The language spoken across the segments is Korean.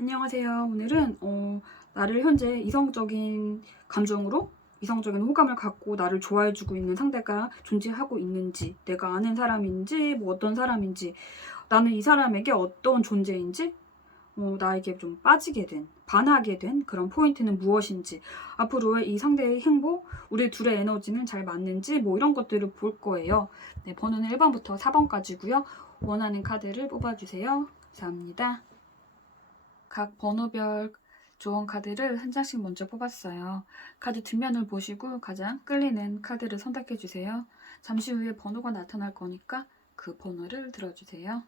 안녕하세요. 오늘은 나를 현재 이성적인 감정으로 이성적인 호감을 갖고 나를 좋아해주고 있는 상대가 존재하고 있는지, 내가 아는 사람인지, 뭐 어떤 사람인지, 나는 이 사람에게 어떤 존재인지, 나에게 좀 빠지게 된, 반하게 된 그런 포인트는 무엇인지, 앞으로의 이 상대의 행보, 우리 둘의 에너지는 잘 맞는지, 뭐 이런 것들을 볼 거예요. 네, 번호는 1번부터 4번까지고요. 원하는 카드를 뽑아주세요. 감사합니다. 각 번호별 조언 카드를 한 장씩 먼저 뽑았어요. 카드 뒷면을 보시고 가장 끌리는 카드를 선택해 주세요. 잠시 후에 번호가 나타날 거니까 그 번호를 들어주세요.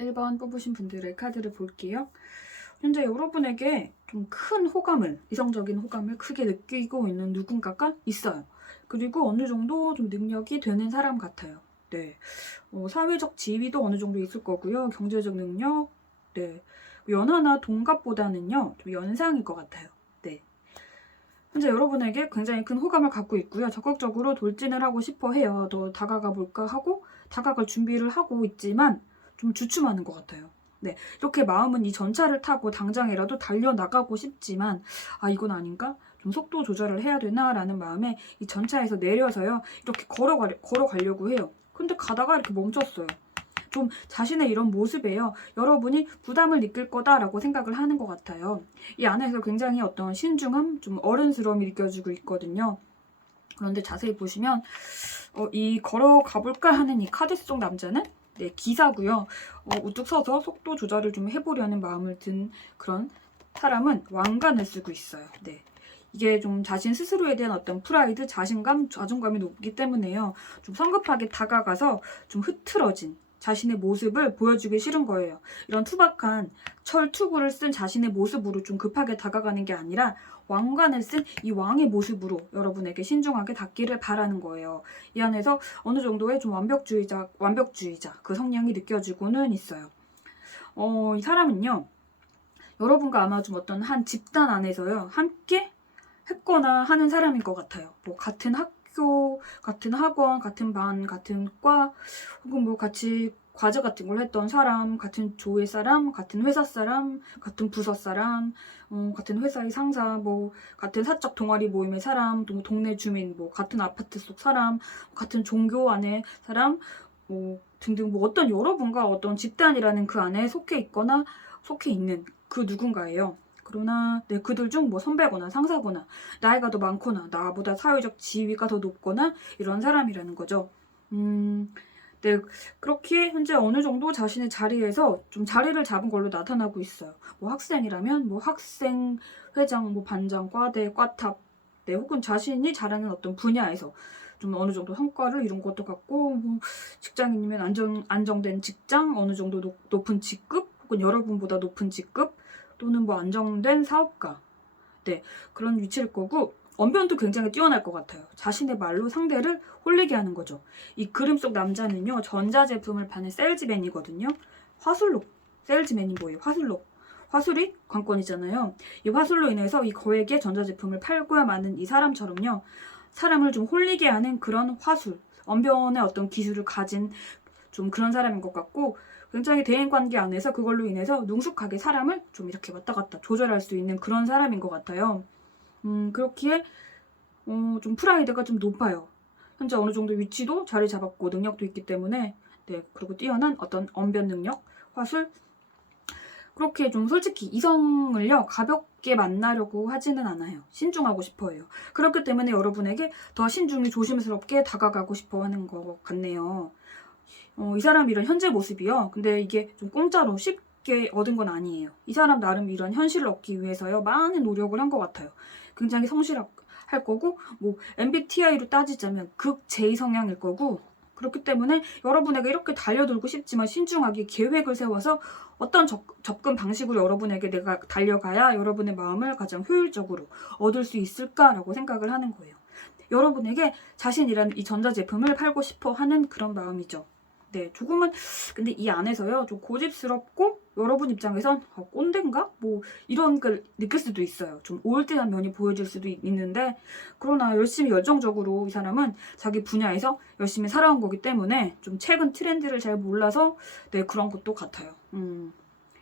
(1번) 뽑으신 분들의 카드를 볼게요. 현재 여러분에게 좀 큰 호감을, 이성적인 호감을 크게 느끼고 있는 누군가가 있어요. 그리고 어느 정도 좀 능력이 되는 사람 같아요. 네. 사회적 지위도 어느 정도 있을 거고요. 경제적 능력, 네. 연하나 동갑보다는요, 좀 연상일 것 같아요. 네. 현재 여러분에게 굉장히 큰 호감을 갖고 있고요. 적극적으로 돌진을 하고 싶어 해요. 더 다가가 볼까 하고, 다가갈 준비를 하고 있지만, 좀 주춤하는 것 같아요. 네. 이렇게 마음은 이 전차를 타고 당장이라도 달려나가고 싶지만, 아, 이건 아닌가? 좀 속도 조절을 해야 되나라는 마음에 이 전차에서 내려서요. 이렇게 걸어가려고 해요. 근데 가다가 이렇게 멈췄어요. 좀 자신의 이런 모습에요. 여러분이 부담을 느낄 거다라고 생각을 하는 것 같아요. 이 안에서 굉장히 어떤 신중함, 좀 어른스러움이 느껴지고 있거든요. 그런데 자세히 보시면 이 걸어가 볼까 하는 이 카드 속 남자는 네, 기사고요. 우뚝 서서 속도 조절을 좀 해보려는 마음을 든 그런 사람은 왕관을 쓰고 있어요. 네. 이게 좀 자신 스스로에 대한 어떤 프라이드, 자신감, 자존감이 높기 때문에요. 좀 성급하게 다가가서 좀 흐트러진 자신의 모습을 보여주기 싫은 거예요. 이런 투박한 철 투구를 쓴 자신의 모습으로 좀 급하게 다가가는 게 아니라 왕관을 쓴 이 왕의 모습으로 여러분에게 신중하게 닿기를 바라는 거예요. 이 안에서 어느 정도의 좀 완벽주의자 그 성향이 느껴지고는 있어요. 이 사람은요, 여러분과 아마 좀 어떤 한 집단 안에서요, 함께 했거나 하는 사람인 것 같아요. 뭐 같은 학교, 같은 학원, 같은 반, 같은 과, 혹은 뭐 같이 과제 같은 걸 했던 사람, 같은 조의 사람, 같은 회사 사람, 같은 부서 사람, 같은 회사의 상사, 뭐 같은 사적 동아리 모임의 사람, 또 동네 주민, 뭐 같은 아파트 속 사람, 같은 종교 안에 사람, 뭐 등등 뭐 어떤 여러분과 어떤 집단이라는 그 안에 속해 있거나 속해 있는 그 누군가예요. 그러나 네, 그들 중 뭐 선배거나 상사거나 나이가 더 많거나 나보다 사회적 지위가 더 높거나 이런 사람이라는 거죠. 네, 그렇게 현재 어느 정도 자신의 자리에서 좀 자리를 잡은 걸로 나타나고 있어요. 뭐 학생이라면 뭐 학생 회장, 뭐 반장, 과대, 과탑, 네, 혹은 자신이 잘하는 어떤 분야에서 좀 어느 정도 성과를 이룬 것도 같고, 뭐 직장인이면 안정된 직장, 어느 정도 높은 직급, 혹은 여러분보다 높은 직급, 또는 뭐 안정된 사업가, 네, 그런 위치일 거고, 언변도 굉장히 뛰어날 것 같아요. 자신의 말로 상대를 홀리게 하는 거죠. 이 그림 속 남자는요, 전자제품을 파는 세일즈맨이거든요. 화술로, 세일즈맨이 뭐예요? 화술로. 화술이 관건이잖아요. 이 화술로 인해서 이 거액의 전자제품을 팔고야 마는 이 사람처럼요, 사람을 좀 홀리게 하는 그런 화술, 언변의 어떤 기술을 가진 좀 그런 사람인 것 같고, 굉장히 대인관계 안에서 그걸로 인해서 능숙하게 사람을 좀 이렇게 왔다 갔다 조절할 수 있는 그런 사람인 것 같아요. 그렇기에 좀 프라이드가 좀 높아요. 현재 어느 정도 위치도 자리 잡았고 능력도 있기 때문에, 네, 그리고 뛰어난 어떤 언변 능력, 화술, 그렇게 좀 솔직히 이성을요 가볍게 만나려고 하지는 않아요. 신중하고 싶어 해요. 그렇기 때문에 여러분에게 더 신중히 조심스럽게 다가가고 싶어 하는 것 같네요. 이 사람 이런 현재 모습이요. 근데 이게 좀 공짜로 쉽게 얻은 건 아니에요. 이 사람 나름 이런 현실을 얻기 위해서요. 많은 노력을 한 것 같아요. 굉장히 성실할 거고, 뭐 MBTI로 따지자면 극 J 성향일 거고, 그렇기 때문에 여러분에게 이렇게 달려들고 싶지만 신중하게 계획을 세워서 어떤 접근 방식으로 여러분에게 내가 달려가야 여러분의 마음을 가장 효율적으로 얻을 수 있을까라고 생각을 하는 거예요. 여러분에게 자신이라는 이 전자제품을 팔고 싶어 하는 그런 마음이죠. 네, 조금은 근데 이 안에서요 좀 고집스럽고 여러분 입장에선 꼰대인가? 뭐 이런 걸 느낄 수도 있어요. 좀 올드한 면이 보여질 수도 있는데 그러나 열심히 열정적으로 이 사람은 자기 분야에서 열심히 살아온 거기 때문에 좀 최근 트렌드를 잘 몰라서 네 그런 것도 같아요.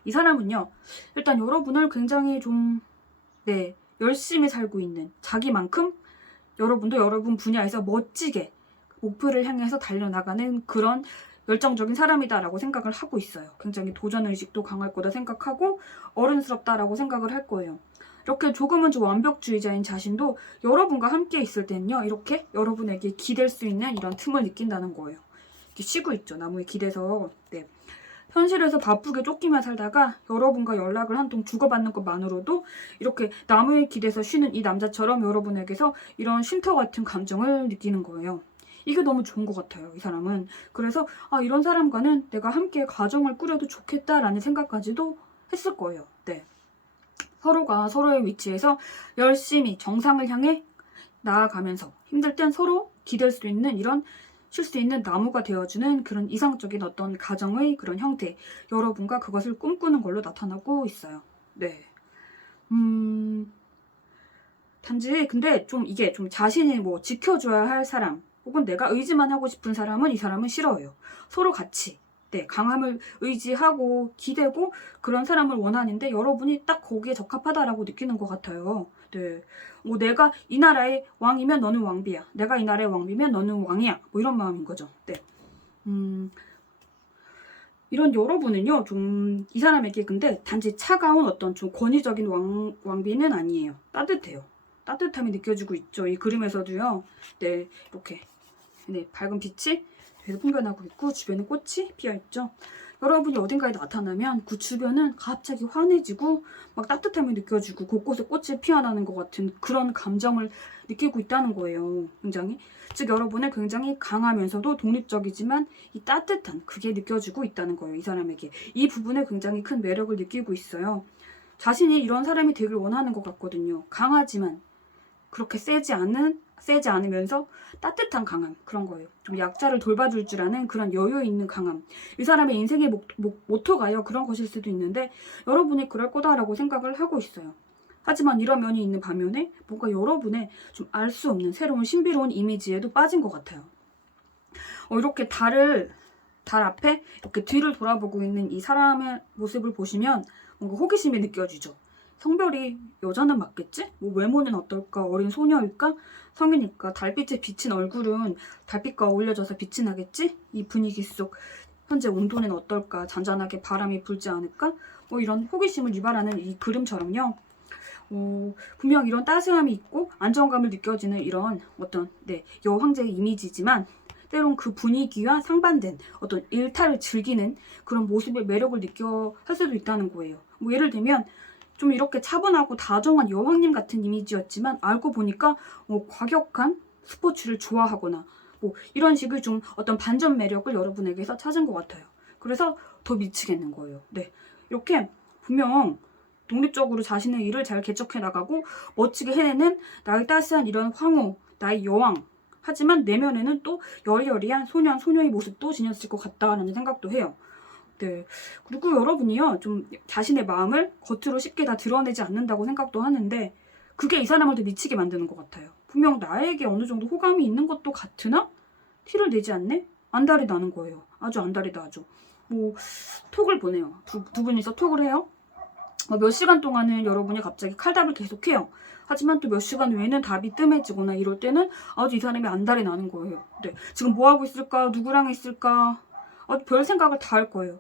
이 사람은요 일단 여러분을 굉장히 좀 네 열심히 살고 있는 자기만큼 여러분도 여러분 분야에서 멋지게 목표를 향해서 달려나가는 그런 열정적인 사람이다라고 생각을 하고 있어요. 굉장히 도전의식도 강할 거다 생각하고 어른스럽다라고 생각을 할 거예요. 이렇게 조금은 좀 완벽주의자인 자신도 여러분과 함께 있을 때는요. 이렇게 여러분에게 기댈 수 있는 이런 틈을 느낀다는 거예요. 이렇게 쉬고 있죠. 나무에 기대서. 네. 현실에서 바쁘게 쫓기만 살다가 여러분과 연락을 한 통 주고받는 것만으로도 이렇게 나무에 기대서 쉬는 이 남자처럼 여러분에게서 이런 쉼터 같은 감정을 느끼는 거예요. 이게 너무 좋은 것 같아요, 이 사람은. 그래서 이런 사람과는 내가 함께 가정을 꾸려도 좋겠다라는 생각까지도 했을 거예요. 네. 서로가 서로의 위치에서 열심히 정상을 향해 나아가면서 힘들 땐 서로 기댈 수 있는 이런 쉴 수 있는 나무가 되어주는 그런 이상적인 어떤 가정의 그런 형태, 여러분과 그것을 꿈꾸는 걸로 나타나고 있어요. 네. 단지 근데 좀 이게 좀 자신이 뭐 지켜줘야 할 사람 혹은 내가 의지만 하고 싶은 사람은 이 사람은 싫어요. 서로 같이 네 강함을 의지하고 기대고 그런 사람을 원하는데 여러분이 딱 거기에 적합하다라고 느끼는 것 같아요. 네. 뭐 내가 이 나라의 왕이면 너는 왕비야. 내가 이 나라의 왕비면 너는 왕이야. 뭐 이런 마음인 거죠. 네. 이런 여러분은요, 좀 이 사람에게 근데 단지 차가운 어떤 좀 권위적인 왕비는 아니에요. 따뜻해요. 따뜻함이 느껴지고 있죠. 이 그림에서도요. 네, 이렇게 네 밝은 빛이 계속 풍겨나고 있고 주변에 꽃이 피어 있죠. 여러분이 어딘가에 나타나면 그 주변은 갑자기 환해지고 막 따뜻함이 느껴지고 곳곳에 꽃이 피어나는 것 같은 그런 감정을 느끼고 있다는 거예요. 굉장히. 즉 여러분은 굉장히 강하면서도 독립적이지만 이 따뜻한 그게 느껴지고 있다는 거예요. 이 사람에게. 이 부분에 굉장히 큰 매력을 느끼고 있어요. 자신이 이런 사람이 되길 원하는 것 같거든요. 강하지만 그렇게 세지 않으면서 따뜻한 강함 그런 거예요. 좀 약자를 돌봐줄 줄 아는 그런 여유 있는 강함. 이 사람의 인생의 모토가요. 그런 것일 수도 있는데 여러분이 그럴 거다라고 생각을 하고 있어요. 하지만 이런 면이 있는 반면에 뭔가 여러분의 좀 알 수 없는 새로운 신비로운 이미지에도 빠진 것 같아요. 이렇게 달 앞에 이렇게 뒤를 돌아보고 있는 이 사람의 모습을 보시면 뭔가 호기심이 느껴지죠. 성별이 여자는 맞겠지? 뭐 외모는 어떨까? 어린 소녀일까? 성인일까? 달빛에 비친 얼굴은 달빛과 어울려져서 빛이 나겠지? 이 분위기 속 현재 온도는 어떨까? 잔잔하게 바람이 불지 않을까? 뭐 이런 호기심을 유발하는 이 그림처럼요. 분명 이런 따스함이 있고 안정감을 느껴지는 이런 어떤 여황제의 이미지지만 때론 그 분위기와 상반된 어떤 일탈을 즐기는 그런 모습의 매력을 느껴 할 수도 있다는 거예요. 뭐 예를 들면 좀 이렇게 차분하고 다정한 여왕님 같은 이미지였지만 알고 보니까 과격한 스포츠를 좋아하거나 뭐 이런 식의 좀 어떤 반전 매력을 여러분에게서 찾은 것 같아요. 그래서 더 미치겠는 거예요. 네, 이렇게 분명 독립적으로 자신의 일을 잘 개척해 나가고 멋지게 해내는 나의 따스한 이런 황후, 나의 여왕. 하지만 내면에는 또 여리여리한 소녀의 모습도 지녔을 것 같다라는 생각도 해요. 네. 그리고 여러분이요, 좀 자신의 마음을 겉으로 쉽게 다 드러내지 않는다고 생각도 하는데 그게 이 사람을 더 미치게 만드는 것 같아요. 분명 나에게 어느 정도 호감이 있는 것도 같으나 티를 내지 않네? 안달이 나는 거예요. 아주 안달이다 아주. 뭐 톡을 보내요. 두 분이서 톡을 해요. 몇 시간 동안은 여러분이 갑자기 칼답을 계속해요. 하지만 또 몇 시간 후에는 답이 뜸해지거나 이럴 때는 아주 이 사람이 안달이 나는 거예요. 네. 지금 뭐 하고 있을까? 누구랑 있을까? 아주 별 생각을 다 할 거예요.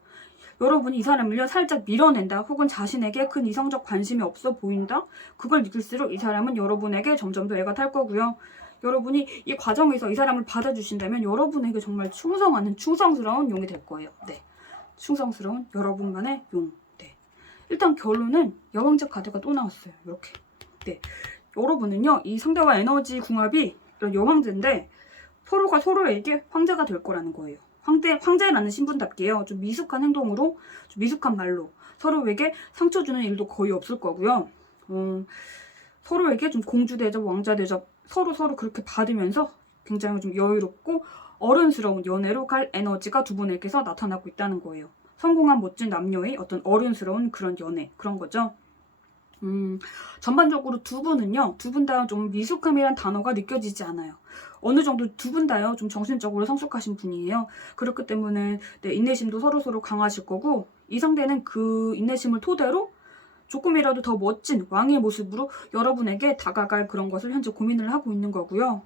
여러분이 이 사람을요 살짝 밀어낸다 혹은 자신에게 큰 이성적 관심이 없어 보인다 그걸 느낄수록 이 사람은 여러분에게 점점 더 애가 탈 거고요. 여러분이 이 과정에서 이 사람을 받아주신다면 여러분에게 정말 충성스러운 용이 될 거예요. 네, 충성스러운 여러분만의 용. 네, 일단 결론은 여왕적 카드가 또 나왔어요. 이렇게. 네, 여러분은요 이 상대와 에너지 궁합이 이런 여왕제인데 서로가 서로에게 황제가 될 거라는 거예요. 황제라는 신분답게요. 좀 미숙한 행동으로, 좀 미숙한 말로 서로에게 상처 주는 일도 거의 없을 거고요. 서로에게 좀 공주 대접, 왕자 대접 서로 그렇게 받으면서 굉장히 좀 여유롭고 어른스러운 연애로 갈 에너지가 두 분에게서 나타나고 있다는 거예요. 성공한 멋진 남녀의 어떤 어른스러운 그런 연애, 그런 거죠. 전반적으로 두 분은요, 두 분 다 좀 미숙함이란 단어가 느껴지지 않아요. 어느 정도 두 분 다요, 좀 정신적으로 성숙하신 분이에요. 그렇기 때문에 네, 인내심도 서로서로 강하실 거고, 이 상대는 그 인내심을 토대로 조금이라도 더 멋진 왕의 모습으로 여러분에게 다가갈 그런 것을 현재 고민을 하고 있는 거고요.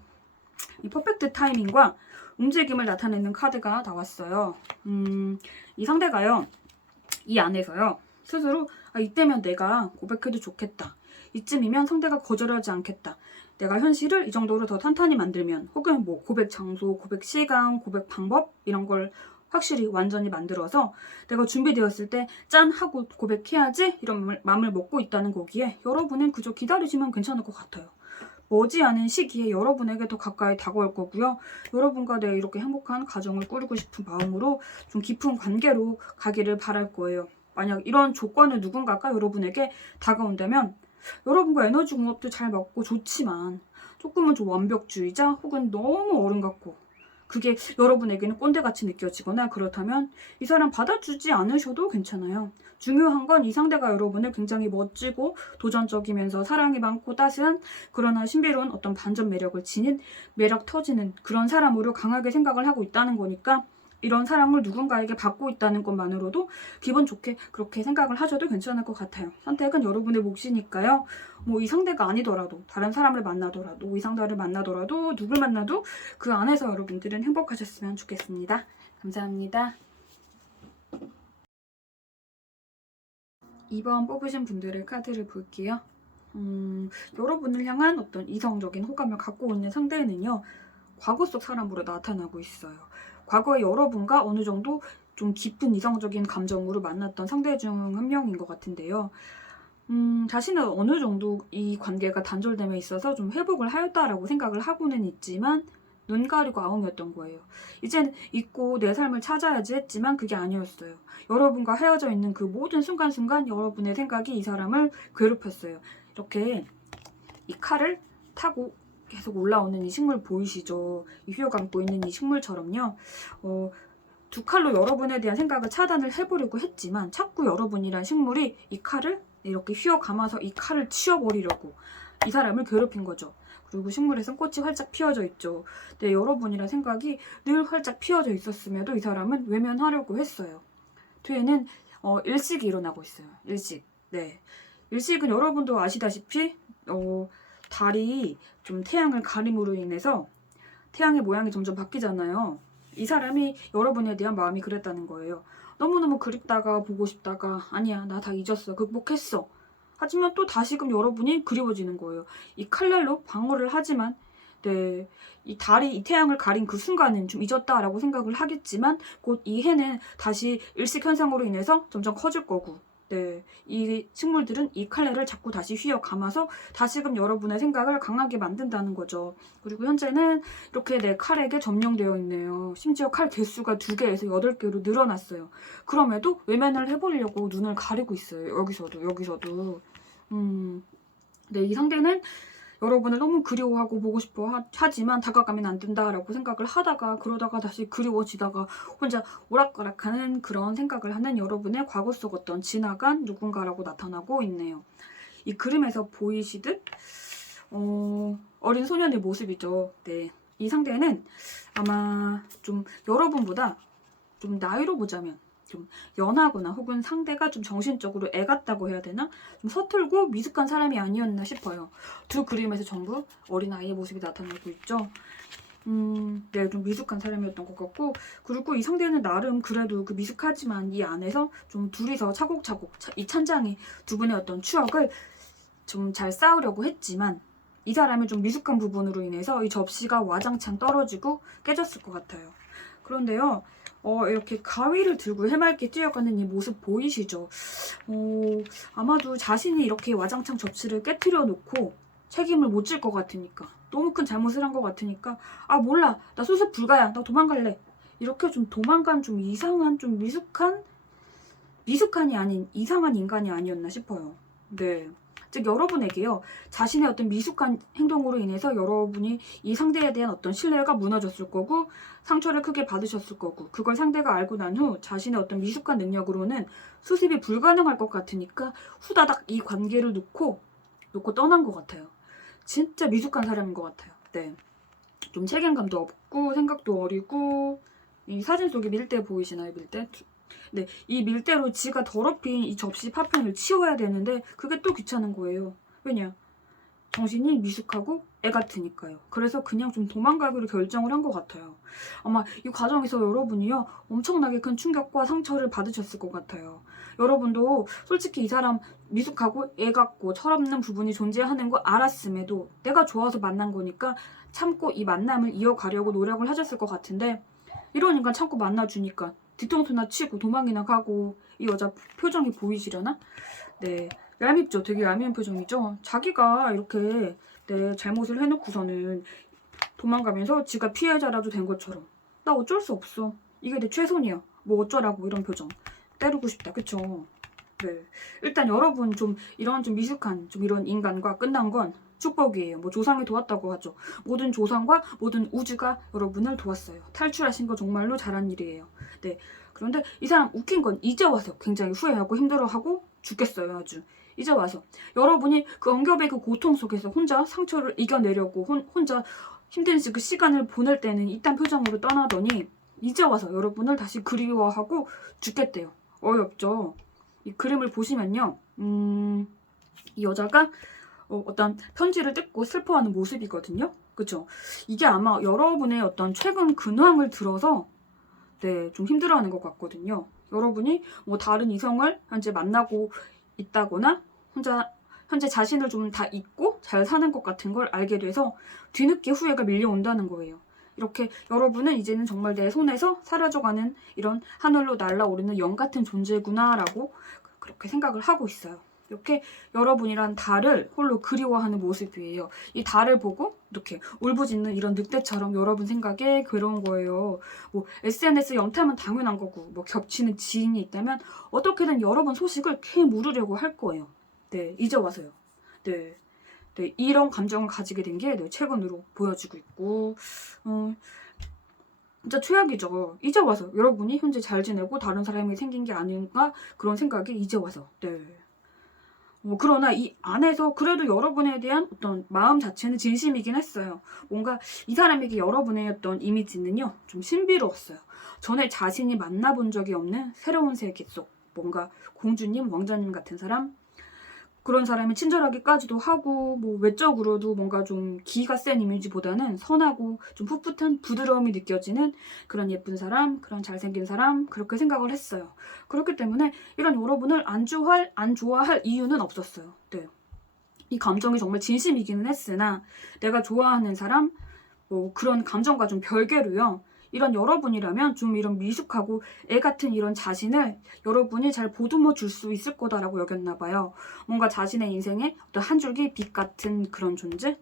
이 퍼펙트 타이밍과 움직임을 나타내는 카드가 나왔어요. 이 상대가요, 이 안에서요, 스스로 이때면 내가 고백해도 좋겠다. 이쯤이면 상대가 거절하지 않겠다. 내가 현실을 이 정도로 더 탄탄히 만들면, 혹은 뭐 고백 장소, 고백 시간, 고백 방법 이런 걸 확실히 완전히 만들어서 내가 준비되었을 때 짠 하고 고백해야지 이런 마음을 먹고 있다는 거기에 여러분은 그저 기다리시면 괜찮을 것 같아요. 머지않은 시기에 여러분에게 더 가까이 다가올 거고요. 여러분과 내 이렇게 행복한 가정을 꾸리고 싶은 마음으로 좀 깊은 관계로 가기를 바랄 거예요. 만약 이런 조건을 누군가가 여러분에게 다가온다면 여러분과 에너지 궁합도 잘 맞고 좋지만 조금은 좀 완벽주의자 혹은 너무 어른 같고 그게 여러분에게는 꼰대같이 느껴지거나 그렇다면 이 사람 받아주지 않으셔도 괜찮아요. 중요한 건 이 상대가 여러분을 굉장히 멋지고 도전적이면서 사랑이 많고 따스한 그러나 신비로운 어떤 반전 매력을 지닌 매력 터지는 그런 사람으로 강하게 생각을 하고 있다는 거니까 이런 사랑을 누군가에게 받고 있다는 것만으로도 기분 좋게 그렇게 생각을 하셔도 괜찮을 것 같아요. 선택은 여러분의 몫이니까요. 뭐 이 상대가 아니더라도 다른 사람을 만나더라도 이 상대를 만나더라도 누굴 만나도 그 안에서 여러분들은 행복하셨으면 좋겠습니다. 감사합니다. 2번 뽑으신 분들의 카드를 볼게요. 여러분을 향한 어떤 이성적인 호감을 갖고 있는 상대는요, 과거 속 사람으로 나타나고 있어요. 과거에 여러분과 어느 정도 좀 깊은 이성적인 감정으로 만났던 상대 중 한 명인 것 같은데요. 자신은 어느 정도 이 관계가 단절됨에 있어서 좀 회복을 하였다라고 생각을 하고는 있지만 눈 가리고 아웅이었던 거예요. 이젠 잊고 내 삶을 찾아야지 했지만 그게 아니었어요. 여러분과 헤어져 있는 그 모든 순간순간 여러분의 생각이 이 사람을 괴롭혔어요. 이렇게 이 칼을 타고 계속 올라오는 이 식물 보이시죠? 이 휘어 감고 있는 이 식물처럼요. 두 칼로 여러분에 대한 생각을 차단을 해보려고 했지만 자꾸 여러분이란 식물이 이 칼을 이렇게 휘어 감아서 이 칼을 치워버리려고 이 사람을 괴롭힌 거죠. 그리고 식물에선 꽃이 활짝 피어져 있죠. 네, 여러분이란 생각이 늘 활짝 피어져 있었음에도 이 사람은 외면하려고 했어요. 뒤에는 일식이 일어나고 있어요. 일식. 네. 일식은 여러분도 아시다시피 달이 좀 태양을 가림으로 인해서 태양의 모양이 점점 바뀌잖아요. 이 사람이 여러분에 대한 마음이 그랬다는 거예요. 너무너무 그립다가 보고 싶다가 아니야 나 다 잊었어 극복했어. 하지만 또 다시금 여러분이 그리워지는 거예요. 이 칼날로 방어를 하지만 네, 이 달이 이 태양을 가린 그 순간은 좀 잊었다라고 생각을 하겠지만 곧 이 해는 다시 일식 현상으로 인해서 점점 커질 거고 네, 이 식물들은 이 칼날을 자꾸 다시 휘어 감아서 다시금 여러분의 생각을 강하게 만든다는 거죠. 그리고 현재는 이렇게 내 칼에게 점령되어 있네요. 심지어 칼 개수가 2개에서 8개로 늘어났어요. 그럼에도 외면을 해보려고 눈을 가리고 있어요. 여기서도. 네, 이 상대는 여러분을 너무 그리워하고 보고 싶어 하지만 다가가면 안 된다라고 생각을 하다가 그러다가 다시 그리워지다가 혼자 오락가락하는 그런 생각을 하는 여러분의 과거 속 어떤 지나간 누군가라고 나타나고 있네요. 이 그림에서 보이시듯 어린 소년의 모습이죠. 네, 이 상대는 아마 좀 여러분보다 좀 나이로 보자면 좀 연하거나 혹은 상대가 좀 정신적으로 애 같다고 해야 되나? 좀 서툴고 미숙한 사람이 아니었나 싶어요. 두 그림에서 전부 어린아이의 모습이 나타나고 있죠. 네, 좀 미숙한 사람이었던 것 같고 그리고 이 상대는 나름 그래도 그 미숙하지만 이 안에서 좀 둘이서 차곡차곡 이 찬장이 두 분의 어떤 추억을 좀 잘 쌓으려고 했지만 이 사람의 좀 미숙한 부분으로 인해서 이 접시가 와장창 떨어지고 깨졌을 것 같아요. 그런데요. 이렇게 가위를 들고 해맑게 뛰어가는 이 모습 보이시죠? 아마도 자신이 이렇게 와장창 접시를 깨트려 놓고 책임을 못 질 것 같으니까 너무 큰 잘못을 한 것 같으니까 아 몰라 나 수습 불가야 나 도망갈래 이렇게 좀 도망간 좀 이상한 좀 미숙한이 아닌 이상한 인간이 아니었나 싶어요. 네, 즉 여러분에게요, 자신의 어떤 미숙한 행동으로 인해서 여러분이 이 상대에 대한 어떤 신뢰가 무너졌을 거고 상처를 크게 받으셨을 거고, 그걸 상대가 알고 난 후 자신의 어떤 미숙한 능력으로는 수습이 불가능할 것 같으니까 후다닥 이 관계를 놓고 떠난 것 같아요. 진짜 미숙한 사람인 것 같아요. 네, 좀 책임감도 없고 생각도 어리고. 이 사진 속에 밀대 보이시나요? 밀대? 네, 이 밀대로 지가 더럽힌 이 접시 파편을 치워야 되는데 그게 또 귀찮은 거예요. 왜냐? 정신이 미숙하고 애 같으니까요. 그래서 그냥 좀 도망가기로 결정을 한 것 같아요. 아마 이 과정에서 여러분이요, 엄청나게 큰 충격과 상처를 받으셨을 것 같아요. 여러분도 솔직히 이 사람 미숙하고 애 같고 철없는 부분이 존재하는 거 알았음에도 내가 좋아서 만난 거니까 참고 이 만남을 이어가려고 노력을 하셨을 것 같은데, 이러니까 참고 만나주니까 뒤통수나 치고 도망이나 가고. 이 여자 표정이 보이시려나? 네, 얄밉죠. 되게 얄미운 표정이죠. 자기가 이렇게 잘못을 해놓고서는 도망가면서 지가 피해자라도 된 것처럼 나 어쩔 수 없어, 이게 내 최선이야, 뭐 어쩌라고, 이런 표정. 때리고 싶다, 그쵸? 네, 일단 여러분 좀 이런 좀 미숙한 좀 이런 인간과 끝난 건 축복이에요. 뭐 조상이 도왔다고 하죠. 모든 조상과 모든 우주가 여러분을 도왔어요. 탈출하신 거 정말로 잘한 일이에요. 네, 그런데 이 사람 웃긴 건 이제 와서 굉장히 후회하고 힘들어하고 죽겠어요. 아주 이제 와서 여러분이 그 엉겹의 그 고통 속에서 혼자 상처를 이겨내려고 혼자 힘든 그 시간을 보낼 때는 이딴 표정으로 떠나더니 이제 와서 여러분을 다시 그리워하고 죽겠대요. 어이없죠. 이 그림을 보시면요, 이 여자가 어떤 편지를 뜯고 슬퍼하는 모습이거든요. 그쵸? 이게 아마 여러분의 어떤 최근 근황을 들어서 네, 좀 힘들어하는 것 같거든요. 여러분이 뭐 다른 이성을 현재 만나고 있다거나 현재 자신을 좀 다 잊고 잘 사는 것 같은 걸 알게 돼서 뒤늦게 후회가 밀려온다는 거예요. 이렇게 여러분은 이제는 정말 내 손에서 사라져가는 이런 하늘로 날아오르는 영 같은 존재구나라고 그렇게 생각을 하고 있어요. 이렇게 여러분이란 달을 홀로 그리워하는 모습이에요. 이 달을 보고 이렇게 울부짖는 이런 늑대처럼 여러분 생각에 괴로운 거예요. 뭐 SNS 염탐은 당연한 거고, 뭐 겹치는 지인이 있다면 어떻게든 여러분 소식을 캐물으려고 할 거예요. 네, 이제 와서요. 네, 네, 이런 감정을 가지게 된 게 최근으로 보여지고 있고, 진짜 최악이죠. 이제 와서 여러분이 현재 잘 지내고 다른 사람이 생긴 게 아닌가, 그런 생각이 이제 와서. 네. 그러나 이 안에서 그래도 여러분에 대한 어떤 마음 자체는 진심이긴 했어요. 뭔가 이 사람에게 여러분의 어떤 이미지는요, 좀 신비로웠어요. 전에 자신이 만나본 적이 없는 새로운 세계 속, 뭔가 공주님, 왕자님 같은 사람, 그런 사람이 친절하기까지도 하고, 뭐 외적으로도 뭔가 좀 기가 센 이미지보다는 선하고 좀 풋풋한 부드러움이 느껴지는 그런 예쁜 사람, 그런 잘생긴 사람, 그렇게 생각을 했어요. 그렇기 때문에 이런 여러분을 안 좋아할 이유는 없었어요. 네, 이 감정이 정말 진심이기는 했으나 내가 좋아하는 사람, 뭐 그런 감정과 좀 별개로요, 이런 여러분이라면 좀 이런 미숙하고 애 같은 이런 자신을 여러분이 잘 보듬어 줄 수 있을 거다라고 여겼나 봐요. 뭔가 자신의 인생에 어떤 한 줄기 빛 같은 그런 존재?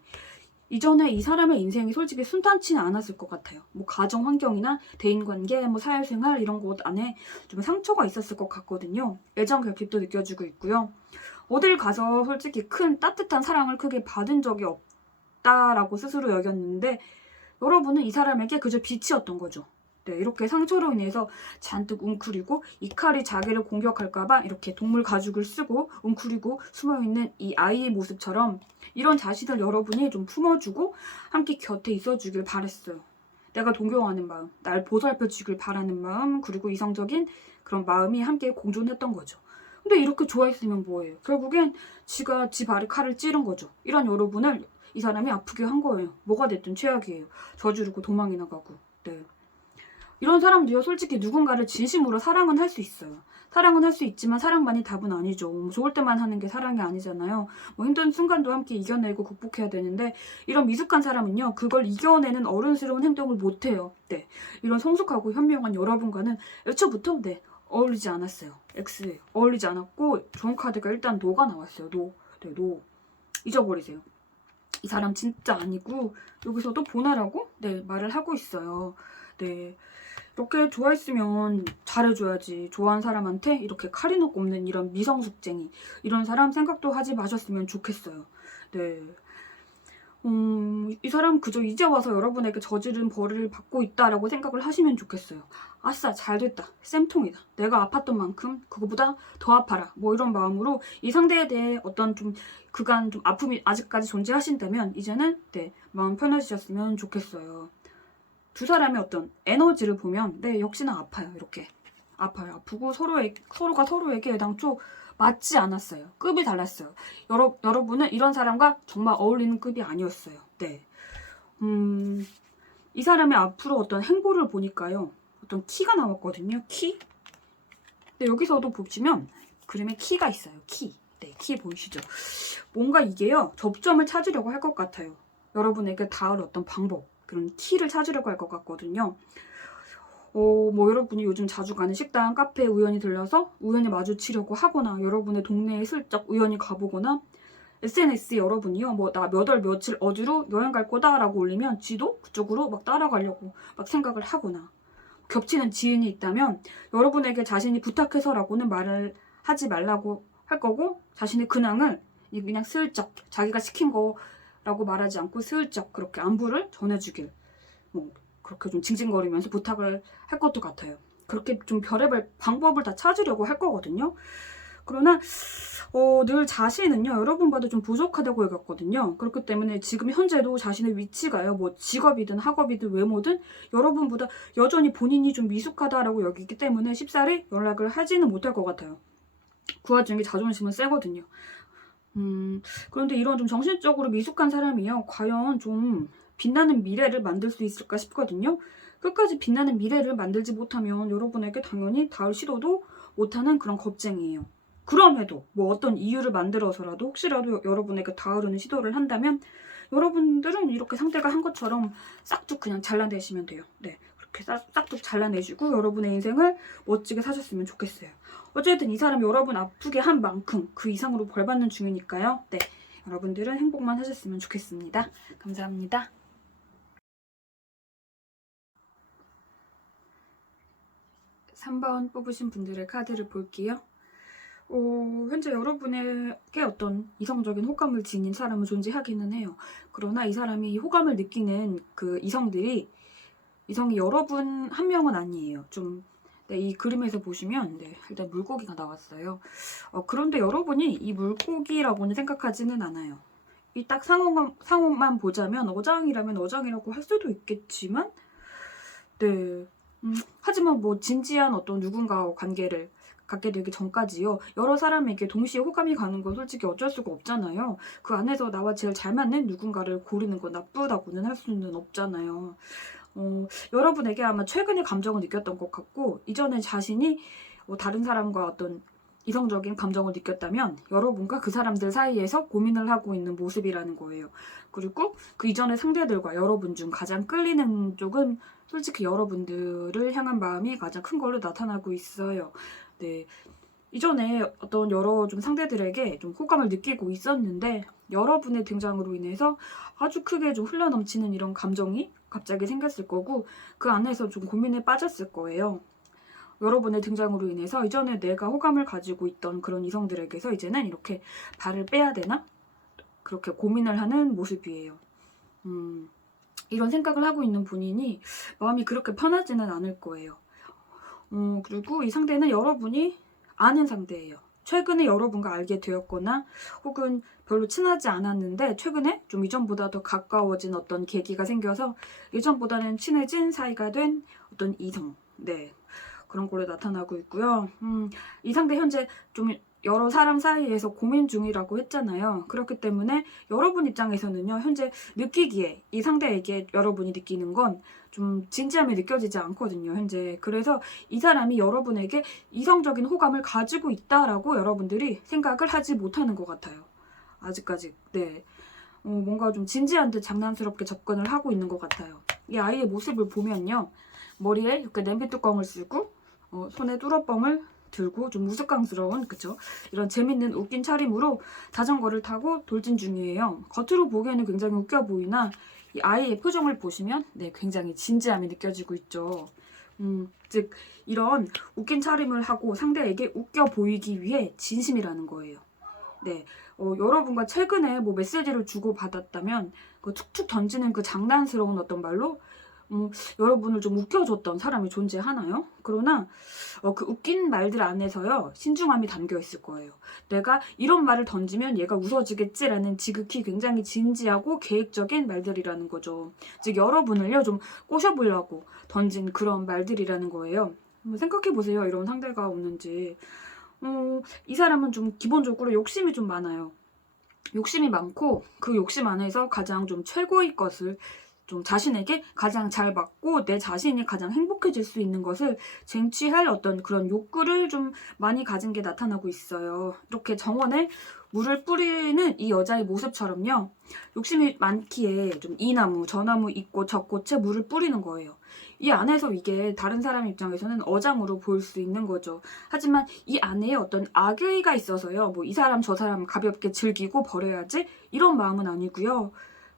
이전에 이 사람의 인생이 솔직히 순탄치는 않았을 것 같아요. 뭐 가정 환경이나 대인관계, 뭐 사회생활 이런 것 안에 좀 상처가 있었을 것 같거든요. 애정 결핍도 느껴지고 있고요. 어딜 가서 솔직히 큰 따뜻한 사랑을 크게 받은 적이 없다라고 스스로 여겼는데 여러분은 이 사람에게 그저 빛이었던 거죠. 네, 이렇게 상처로 인해서 잔뜩 웅크리고 이 칼이 자기를 공격할까봐 이렇게 동물 가죽을 쓰고 웅크리고 숨어있는 이 아이의 모습처럼 이런 자신을 여러분이 좀 품어주고 함께 곁에 있어주길 바랬어요. 내가 동경하는 마음, 날 보살펴주길 바라는 마음, 그리고 이성적인 그런 마음이 함께 공존했던 거죠. 근데 이렇게 좋아했으면 뭐예요? 결국엔 지가 지 발에 칼을 찌른 거죠. 이런 여러분을 이 사람이 아프게 한 거예요. 뭐가 됐든 최악이에요. 저주르고 도망이 나가고. 네. 이런 사람도요, 솔직히 누군가를 진심으로 사랑은 할 수 있어요. 사랑은 할 수 있지만 사랑만이 답은 아니죠. 뭐 좋을 때만 하는 게 사랑이 아니잖아요. 뭐 힘든 순간도 함께 이겨내고 극복해야 되는데 이런 미숙한 사람은요, 그걸 이겨내는 어른스러운 행동을 못해요. 네. 이런 성숙하고 현명한 여러분과는 애초부터 어울리지 않았어요. X예요. 어울리지 않았고 좋은 카드가 일단 노가 나왔어요. 노. 네, 노. 잊어버리세요. 이 사람 진짜 아니고 여기서도 보나라고 말을 하고 있어요. 네, 이렇게 좋아했으면 잘해줘야지. 좋아하는 사람한테 이렇게 칼이나 꼽는 이런 미성숙쟁이, 이런 사람 생각도 하지 마셨으면 좋겠어요. 네. 이 사람 그저 이제 와서 여러분에게 저지른 벌을 받고 있다라고 생각을 하시면 좋겠어요. 아싸, 잘됐다. 쌤통이다. 내가 아팠던 만큼 그거보다 더 아파라. 뭐 이런 마음으로 이 상대에 대해 어떤 좀 그간 좀 아픔이 아직까지 존재하신다면 이제는 네, 마음 편해지셨으면 좋겠어요. 두 사람의 어떤 에너지를 보면 네, 역시나 아파요. 이렇게 아파요. 아프고 서로가 서로에게 애당초 맞지 않았어요. 급이 달랐어요. 여러분은 이런 사람과 정말 어울리는 급이 아니었어요. 네. 이 사람의 앞으로 어떤 행보를 보니까요. 어떤 키가 나왔거든요. 키. 네, 여기서도 보시면 그림에 키가 있어요. 키. 네, 키 보이시죠? 뭔가 이게요. 접점을 찾으려고 할 것 같아요. 여러분에게 닿을 어떤 방법. 그런 키를 찾으려고 할 것 같거든요. 뭐 여러분이 요즘 자주 가는 식당, 카페에 우연히 들려서 우연히 마주치려고 하거나 여러분의 동네에 슬쩍 우연히 가보거나 SNS에 여러분이요 뭐 나 몇 월 며칠 어디로 여행 갈 거다라고 올리면 지도 그쪽으로 막 따라가려고 막 생각을 하거나 겹치는 지인이 있다면 여러분에게 자신이 부탁해서라고는 말을 하지 말라고 할 거고 자신의 근황을 그냥 슬쩍 자기가 시킨 거라고 말하지 않고 슬쩍 그렇게 안부를 전해주길 뭐 그렇게 좀 징징거리면서 부탁을 할 것도 같아요. 그렇게 좀 별의별 방법을 다 찾으려고 할 거거든요. 그러나 늘 자신은요 여러분보다 좀 부족하다고 여겼거든요. 그렇기 때문에 지금 현재도 자신의 위치가요 뭐 직업이든 학업이든 외모든 여러분보다 여전히 본인이 좀 미숙하다라고 여기기 때문에 쉽사리 연락을 하지는 못할 것 같아요. 그 와중에 자존심은 세거든요. 그런데 이런 좀 정신적으로 미숙한 사람이요 과연 좀 빛나는 미래를 만들 수 있을까 싶거든요. 끝까지 빛나는 미래를 만들지 못하면 여러분에게 당연히 닿을 시도도 못하는 그런 겁쟁이에요. 그럼에도 뭐 어떤 이유를 만들어서라도 혹시라도 여러분에게 닿으려는 시도를 한다면 여러분들은 이렇게 상대가 한 것처럼 싹둑 그냥 잘라내시면 돼요. 네, 그렇게 싹둑 잘라내시고 여러분의 인생을 멋지게 사셨으면 좋겠어요. 어쨌든 이 사람이 여러분 아프게 한 만큼 그 이상으로 벌 받는 중이니까요. 네, 여러분들은 행복만 하셨으면 좋겠습니다. 감사합니다. 3번 뽑으신 분들의 카드를 볼게요. 현재 여러분에게 어떤 이성적인 호감을 지닌 사람은 존재하기는 해요. 그러나 이 사람이 호감을 느끼는 그 이성이 여러분 한 명은 아니에요. 네, 이 그림에서 보시면 네, 일단 물고기가 나왔어요. 그런데 여러분이 이 물고기라고는 생각하지는 않아요. 이 딱 상호만 보자면 어장이라면 어장이라고 할 수도 있겠지만 네. 하지만 뭐 진지한 어떤 누군가와 관계를 갖게 되기 전까지요. 여러 사람에게 동시에 호감이 가는 건 솔직히 어쩔 수가 없잖아요. 그 안에서 나와 제일 잘 맞는 누군가를 고르는 건 나쁘다고는 할 수는 없잖아요. 여러분에게 아마 최근에 감정을 느꼈던 것 같고 이전에 자신이 다른 사람과 어떤 이성적인 감정을 느꼈다면 여러분과 그 사람들 사이에서 고민을 하고 있는 모습이라는 거예요. 그리고 그 이전의 상대들과 여러분 중 가장 끌리는 쪽은 솔직히 여러분들을 향한 마음이 가장 큰 걸로 나타나고 있어요. 네. 이전에 어떤 여러 좀 상대들에게 좀 호감을 느끼고 있었는데 여러분의 등장으로 인해서 아주 크게 좀 흘러넘치는 이런 감정이 갑자기 생겼을 거고 그 안에서 좀 고민에 빠졌을 거예요. 여러분의 등장으로 인해서 이전에 내가 호감을 가지고 있던 그런 이성들에게서 이제는 이렇게 발을 빼야 되나? 그렇게 고민을 하는 모습이에요. 이런 생각을 하고 있는 본인이 마음이 그렇게 편하지는 않을 거예요. 그리고 이 상대는 여러분이 아는 상대예요. 최근에 여러분과 알게 되었거나 혹은 별로 친하지 않았는데 최근에 좀 이전보다 더 가까워진 어떤 계기가 생겨서 예전보다는 친해진 사이가 된 어떤 이성. 네. 그런 걸로 나타나고 있고요. 이 상대 현재 좀 여러 사람 사이에서 고민 중이라고 했잖아요. 그렇기 때문에 여러분 입장에서는요. 현재 느끼기에 이 상대에게 여러분이 느끼는 건 좀 진지함이 느껴지지 않거든요. 현재. 그래서 이 사람이 여러분에게 이성적인 호감을 가지고 있다라고 여러분들이 생각을 하지 못하는 것 같아요. 아직까지. 네. 뭔가 좀 진지한 듯 장난스럽게 접근을 하고 있는 것 같아요. 이 아이의 모습을 보면요. 머리에 이렇게 냄비 뚜껑을 쓰고 손에 뚜러뻥을 들고 좀 우스꽝스러운 그쵸? 이런 재밌는 웃긴 차림으로 자전거를 타고 돌진 중이에요. 겉으로 보기에는 굉장히 웃겨 보이나 이 아이의 표정을 보시면 네 굉장히 진지함이 느껴지고 있죠. 즉 이런 웃긴 차림을 하고 상대에게 웃겨 보이기 위해 진심이라는 거예요. 네, 여러분과 최근에 뭐 메시지를 주고 받았다면 그 툭툭 던지는 그 장난스러운 어떤 말로 여러분을 좀 웃겨줬던 사람이 존재하나요? 그러나 그 웃긴 말들 안에서요 신중함이 담겨 있을 거예요. 내가 이런 말을 던지면 얘가 웃어주겠지라는 지극히 굉장히 진지하고 계획적인 말들이라는 거죠. 즉 여러분을요 좀 꼬셔보려고 던진 그런 말들이라는 거예요. 한번 생각해보세요. 이런 상대가 없는지. 이 사람은 좀 기본적으로 욕심이 좀 많아요. 욕심이 많고 그 욕심 안에서 가장 좀 최고의 것을 좀 자신에게 가장 잘 맞고 내 자신이 가장 행복해질 수 있는 것을 쟁취할 어떤 그런 욕구를 좀 많이 가진 게 나타나고 있어요. 이렇게 정원에 물을 뿌리는 이 여자의 모습처럼요. 욕심이 많기에 좀 이 나무 저 나무 있고 저 꽃에 물을 뿌리는 거예요. 이 안에서 이게 다른 사람 입장에서는 어장으로 보일 수 있는 거죠. 하지만 이 안에 어떤 악의가 있어서요. 뭐 이 사람 저 사람 가볍게 즐기고 버려야지 이런 마음은 아니고요.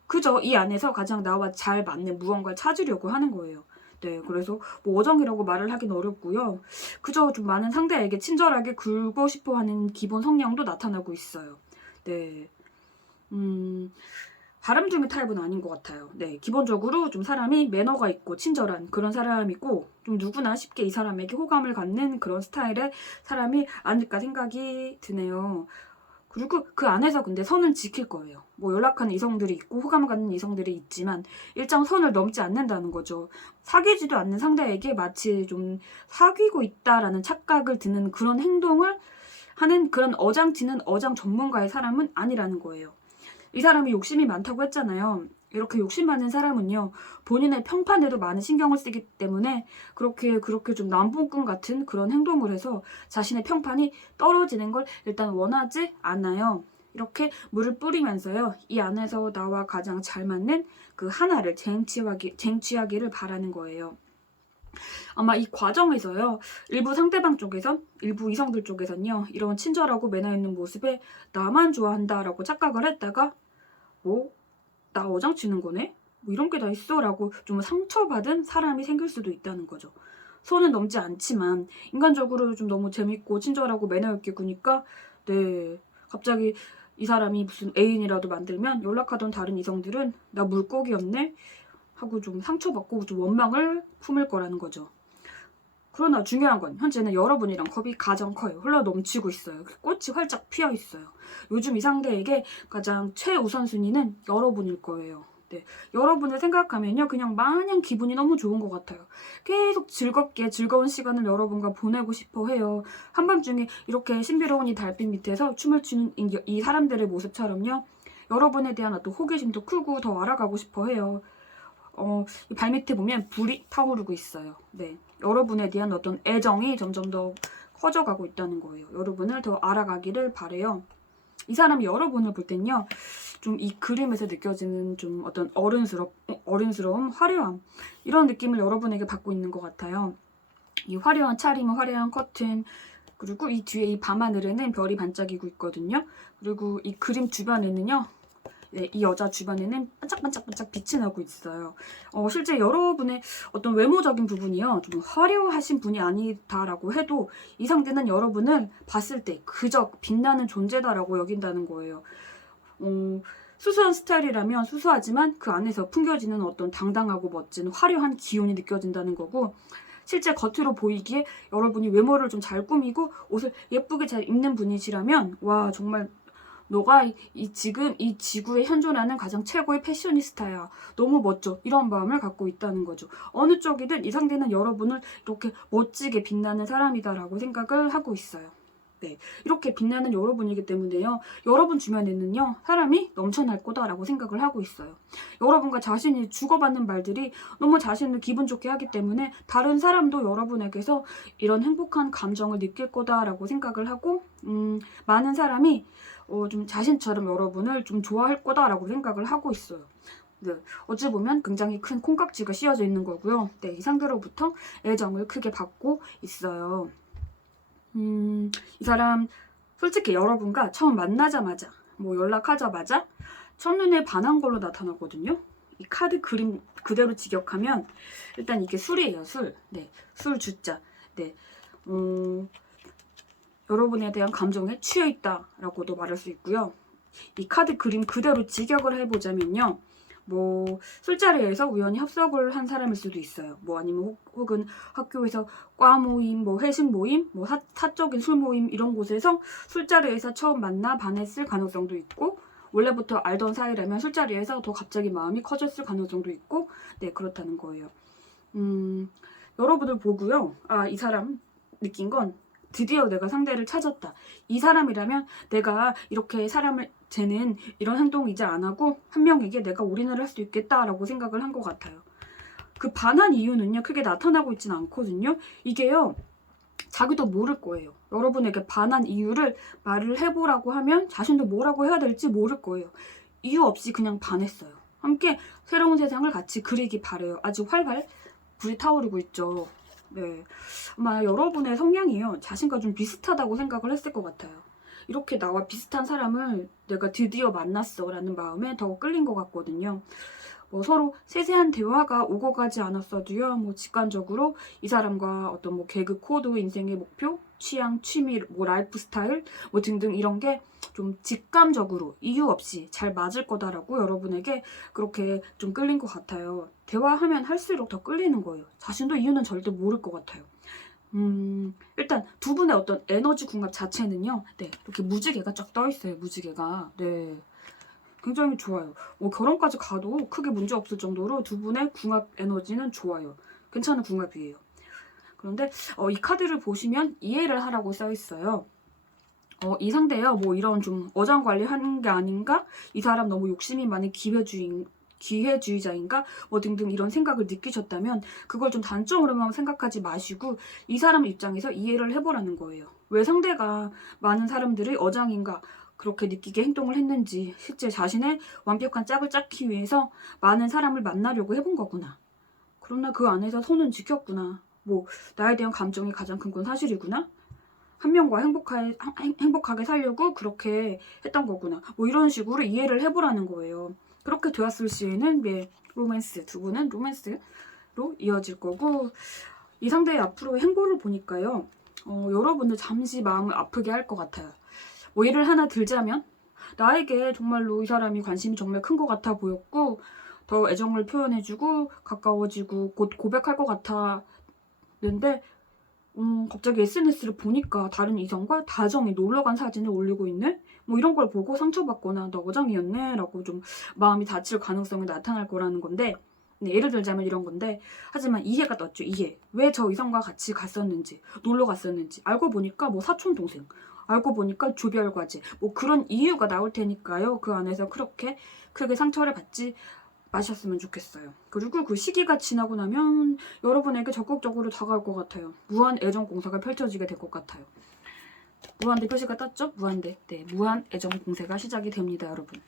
그저 이 안에서 가장 나와 잘 맞는 무언가를 찾으려고 하는 거예요. 네, 그래서 뭐 어정이라고 말을 하긴 어렵고요. 그저 좀 많은 상대에게 친절하게 굴고 싶어 하는 기본 성향도 나타나고 있어요. 네. 바람둥이 타입은 아닌 것 같아요. 네, 기본적으로 좀 사람이 매너가 있고 친절한 그런 사람이고 좀 누구나 쉽게 이 사람에게 호감을 갖는 그런 스타일의 사람이 아닐까 생각이 드네요. 그리고 그 안에서 근데 선은 지킬 거예요. 뭐 연락하는 이성들이 있고 호감을 갖는 이성들이 있지만 일정 선을 넘지 않는다는 거죠. 사귀지도 않는 상대에게 마치 좀 사귀고 있다라는 착각을 드는 그런 행동을 하는 그런 어장치는 어장 전문가의 사람은 아니라는 거예요. 이 사람이 욕심이 많다고 했잖아요. 이렇게 욕심 많은 사람은요, 본인의 평판에도 많은 신경을 쓰기 때문에 그렇게 좀 남봉꾼 같은 그런 행동을 해서 자신의 평판이 떨어지는 걸 일단 원하지 않아요. 이렇게 물을 뿌리면서요, 이 안에서 나와 가장 잘 맞는 그 하나를 쟁취하기를 바라는 거예요. 아마 이 과정에서요, 일부 상대방 쪽에선, 일부 이성들 쪽에선요, 이런 친절하고 매너 있는 모습에 나만 좋아한다라고 착각을 했다가, 나 어장치는 거네? 뭐 이런 게 다 있어? 라고 좀 상처받은 사람이 생길 수도 있다는 거죠. 선은 넘지 않지만 인간적으로 좀 너무 재밌고 친절하고 매너 있게 구니까 네, 갑자기 이 사람이 무슨 애인이라도 만들면 연락하던 다른 이성들은 나 물고기였네? 하고 좀 상처받고 좀 원망을 품을 거라는 거죠. 그러나 중요한 건 현재는 여러분이랑 겁이 가장 커요. 흘러 넘치고 있어요. 꽃이 활짝 피어 있어요. 요즘 이 상대에게 가장 최우선순위는 여러분일 거예요. 네, 여러분을 생각하면요 그냥 마냥 기분이 너무 좋은 것 같아요. 계속 즐겁게 즐거운 시간을 여러분과 보내고 싶어 해요. 한밤중에 이렇게 신비로운 이 달빛 밑에서 춤을 추는 이 사람들의 모습처럼요 여러분에 대한 어떤 호기심도 크고 더 알아가고 싶어 해요. 이 발밑에 보면 불이 타오르고 있어요. 네, 여러분에 대한 어떤 애정이 점점 더 커져가고 있다는 거예요. 여러분을 더 알아가기를 바래요. 이 사람이 여러분을 볼 땐요, 좀 이 그림에서 느껴지는 좀 어떤 어른스러움, 화려함 이런 느낌을 여러분에게 받고 있는 것 같아요. 이 화려한 차림, 화려한 커튼, 그리고 이 뒤에 이 밤하늘에는 별이 반짝이고 있거든요. 그리고 이 그림 주변에는요, 네, 이 여자 주변에는 반짝반짝반짝 빛이 나고 있어요. 실제 여러분의 어떤 외모적인 부분이요, 좀 화려하신 분이 아니다라고 해도 이 상대는 여러분을 봤을 때 그저 빛나는 존재다라고 여긴다는 거예요. 수수한 스타일이라면 수수하지만 그 안에서 풍겨지는 어떤 당당하고 멋진 화려한 기운이 느껴진다는 거고, 실제 겉으로 보이기에 여러분이 외모를 좀 잘 꾸미고 옷을 예쁘게 잘 입는 분이시라면 와 정말 너가 지금 이 지구에 현존하는 가장 최고의 패셔니스타야. 너무 멋져. 이런 마음을 갖고 있다는 거죠. 어느 쪽이든 이 상대는 여러분을 이렇게 멋지게 빛나는 사람이다라고 생각을 하고 있어요. 네, 이렇게 빛나는 여러분이기 때문에요. 여러분 주변에는요, 사람이 넘쳐날 거다라고 생각을 하고 있어요. 여러분과 자신이 주고받는 말들이 너무 자신을 기분 좋게 하기 때문에 다른 사람도 여러분에게서 이런 행복한 감정을 느낄 거다라고 생각을 하고, 많은 사람이 좀 자신처럼 여러분을 좀 좋아할 거다라고 생각을 하고 있어요. 네, 어찌 보면 굉장히 큰 콩깍지가 씌워져 있는 거고요. 네, 이 상대로부터 애정을 크게 받고 있어요. 이 사람 솔직히 여러분과 처음 만나자마자 뭐 연락하자마자 첫눈에 반한 걸로 나타나거든요. 이 카드 그림 그대로 직역하면 일단 이게 술이에요. 술. 네, 술 주자. 네, 여러분에 대한 감정에 취해 있다라고도 말할 수 있고요. 이 카드 그림 그대로 직역을 해보자면요. 뭐 술자리에서 우연히 합석을 한 사람일 수도 있어요. 뭐 아니면 혹은 학교에서 과 모임, 뭐 회식 모임, 뭐 사적인 술 모임 이런 곳에서 술자리에서 처음 만나 반했을 가능성도 있고, 원래부터 알던 사이라면 술자리에서 더 갑자기 마음이 커졌을 가능성도 있고, 네, 그렇다는 거예요. 여러분들 보고요. 아, 이 사람 느낀 건 드디어 내가 상대를 찾았다. 이 사람이라면 내가 이렇게 쟤는 이런 행동을 이제 안 하고 한 명에게 내가 올인을 할 수 있겠다라고 생각을 한 것 같아요. 그 반한 이유는요, 크게 나타나고 있지는 않거든요. 이게요, 자기도 모를 거예요. 여러분에게 반한 이유를 말을 해보라고 하면 자신도 뭐라고 해야 될지 모를 거예요. 이유 없이 그냥 반했어요. 함께 새로운 세상을 같이 그리기 바래요. 아주 활발 불이 타오르고 있죠. 네, 아마 여러분의 성향이요, 자신과 좀 비슷하다고 생각을 했을 것 같아요. 이렇게 나와 비슷한 사람을 내가 드디어 만났어 라는 마음에 더 끌린 것 같거든요. 뭐 서로 세세한 대화가 오고 가지 않았어도요, 뭐 직관적으로 이 사람과 어떤 뭐 개그 코드, 인생의 목표, 취향, 취미, 뭐 라이프 스타일 뭐 등등 이런 게 좀 직감적으로 이유 없이 잘 맞을 거다라고 여러분에게 그렇게 좀 끌린 것 같아요. 대화하면 할수록 더 끌리는 거예요. 자신도 이유는 절대 모를 것 같아요. 일단 두 분의 어떤 에너지 궁합 자체는요, 네, 이렇게 무지개가 쫙 떠 있어요. 무지개가. 네, 굉장히 좋아요. 뭐 결혼까지 가도 크게 문제 없을 정도로 두 분의 궁합 에너지는 좋아요. 괜찮은 궁합이에요. 그런데 이 카드를 보시면 이해를 하라고 써 있어요. 이 상대요, 뭐 이런 좀 어장관리하는 게 아닌가? 이 사람 너무 욕심이 많은 기회주의자인가? 뭐 등등 이런 생각을 느끼셨다면 그걸 좀 단점으로만 생각하지 마시고 이 사람 입장에서 이해를 해보라는 거예요. 왜 상대가 많은 사람들이 어장인가? 그렇게 느끼게 행동을 했는지, 실제 자신의 완벽한 짝을 짰기 위해서 많은 사람을 만나려고 해본 거구나. 그러나 그 안에서 손은 지켰구나. 뭐 나에 대한 감정이 가장 큰 건 사실이구나. 한 명과 행복하게 살려고 그렇게 했던 거구나. 뭐 이런 식으로 이해를 해보라는 거예요. 그렇게 되었을 시에는 로맨스, 두 분은 로맨스로 이어질 거고, 이 상대의 앞으로의 행보를 보니까요, 여러분들 잠시 마음을 아프게 할 것 같아요. 뭐 예를 하나 들자면, 나에게 정말로 이 사람이 관심이 정말 큰 것 같아 보였고, 더 애정을 표현해주고 가까워지고 곧 고백할 것 같았는데, 갑자기 SNS를 보니까 다른 이성과 다정히 놀러간 사진을 올리고 있네? 뭐 이런 걸 보고 상처받거나 너 어장이었네? 라고 좀 마음이 다칠 가능성이 나타날 거라는 건데, 네, 예를 들자면 이런 건데, 하지만 이해가 떴죠. 이해. 왜 저 이성과 같이 갔었는지, 놀러 갔었는지 알고 보니까 뭐 사촌 동생, 알고 보니까 조별 과제, 뭐 그런 이유가 나올 테니까요. 그 안에서 그렇게 크게 상처를 받지 마셨으면 좋겠어요. 그리고 그 시기가 지나고 나면 여러분에게 적극적으로 다가올 것 같아요. 무한 애정 공세가 펼쳐지게 될 것 같아요. 무한대 표시가 떴죠? 무한대. 네, 무한 애정 공세가 시작이 됩니다, 여러분.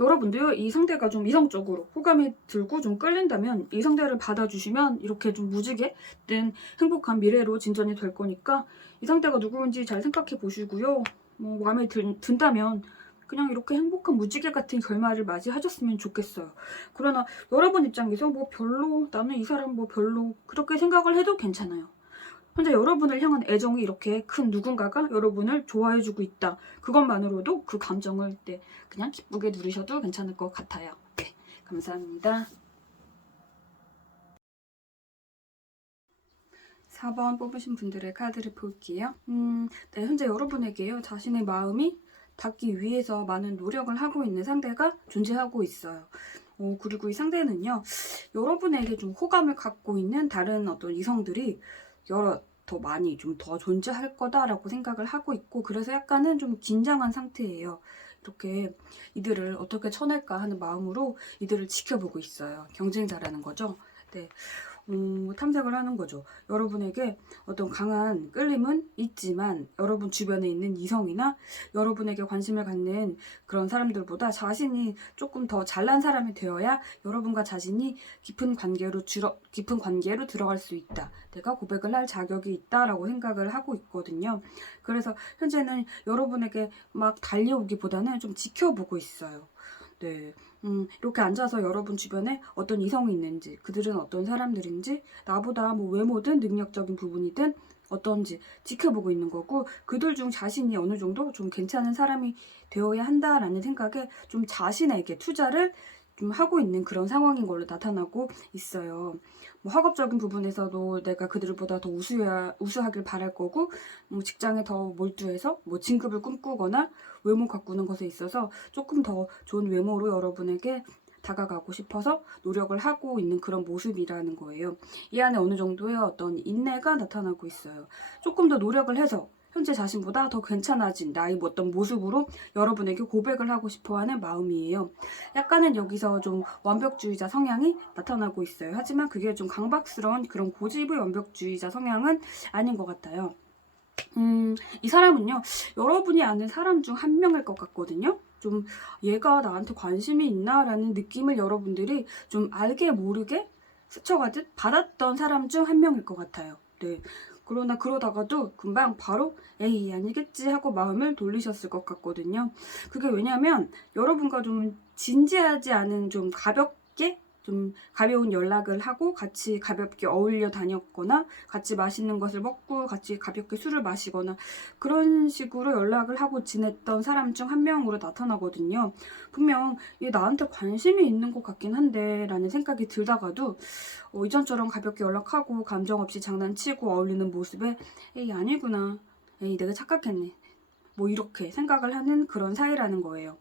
여러분도요, 이 상대가 좀 이성적으로 호감이 들고 좀 끌린다면 이 상대를 받아주시면 이렇게 좀 무지개든 행복한 미래로 진전이 될 거니까 이 상대가 누구인지 잘 생각해 보시고요. 뭐 마음에 든다면 그냥 이렇게 행복한 무지개 같은 결말을 맞이하셨으면 좋겠어요. 그러나 여러분 입장에서 뭐 별로, 나는 이 사람 뭐 별로, 그렇게 생각을 해도 괜찮아요. 현재 여러분을 향한 애정이 이렇게 큰 누군가가 여러분을 좋아해주고 있다. 그것만으로도 그 감정을 그냥 기쁘게 누리셔도 괜찮을 것 같아요. 네, 감사합니다. 4번 뽑으신 분들의 카드를 볼게요. 네, 현재 여러분에게요, 자신의 마음이 닿기 위해서 많은 노력을 하고 있는 상대가 존재하고 있어요. 그리고 이 상대는요, 여러분에게 좀 호감을 갖고 있는 다른 어떤 이성들이 더 많이 좀 더 존재할 거다라고 생각을 하고 있고, 그래서 약간은 좀 긴장한 상태예요. 이렇게 이들을 어떻게 쳐낼까 하는 마음으로 이들을 지켜보고 있어요. 경쟁자라는 거죠. 네. 탐색을 하는 거죠. 여러분에게 어떤 강한 끌림은 있지만 여러분 주변에 있는 이성이나 여러분에게 관심을 갖는 그런 사람들보다 자신이 조금 더 잘난 사람이 되어야 여러분과 자신이 깊은 관계로 들어갈 수 있다. 내가 고백을 할 자격이 있다라고 생각을 하고 있거든요. 그래서 현재는 여러분에게 막 달려오기보다는 좀 지켜보고 있어요. 네. 이렇게 앉아서 여러분 주변에 어떤 이성이 있는지, 그들은 어떤 사람들인지, 나보다 뭐 외모든 능력적인 부분이든 어떤지 지켜보고 있는 거고, 그들 중 자신이 어느 정도 좀 괜찮은 사람이 되어야 한다라는 생각에 좀 자신에게 투자를 좀 하고 있는 그런 상황인 걸로 나타나고 있어요. 뭐 학업적인 부분에서도 내가 그들보다 더 우수하길 바랄 거고, 뭐 직장에 더 몰두해서 뭐 진급을 꿈꾸거나 외모 가꾸는 것에 있어서 조금 더 좋은 외모로 여러분에게 다가가고 싶어서 노력을 하고 있는 그런 모습이라는 거예요. 이 안에 어느 정도의 어떤 인내가 나타나고 있어요. 조금 더 노력을 해서 현재 자신보다 더 괜찮아진 나의 어떤 모습으로 여러분에게 고백을 하고 싶어하는 마음이에요. 약간은 여기서 좀 완벽주의자 성향이 나타나고 있어요. 하지만 그게 좀 강박스러운 그런 고집의 완벽주의자 성향은 아닌 것 같아요. 이 사람은요, 여러분이 아는 사람 중 한 명일 것 같거든요. 좀 얘가 나한테 관심이 있나라는 느낌을 여러분들이 좀 알게 모르게 스쳐가듯 받았던 사람 중 한 명일 것 같아요. 네. 그러나 그러다가도 금방 바로 에이 아니겠지 하고 마음을 돌리셨을 것 같거든요. 그게 왜냐면 여러분과 좀 진지하지 않은 좀 가볍게 좀 가벼운 연락을 하고 같이 가볍게 어울려 다녔거나 같이 맛있는 것을 먹고 같이 가볍게 술을 마시거나 그런 식으로 연락을 하고 지냈던 사람 중 한 명으로 나타나거든요. 분명 얘 나한테 관심이 있는 것 같긴 한데 라는 생각이 들다가도 이전처럼 가볍게 연락하고 감정 없이 장난치고 어울리는 모습에 에이 아니구나, 에이 내가 착각했네, 뭐 이렇게 생각을 하는 그런 사이라는 거예요.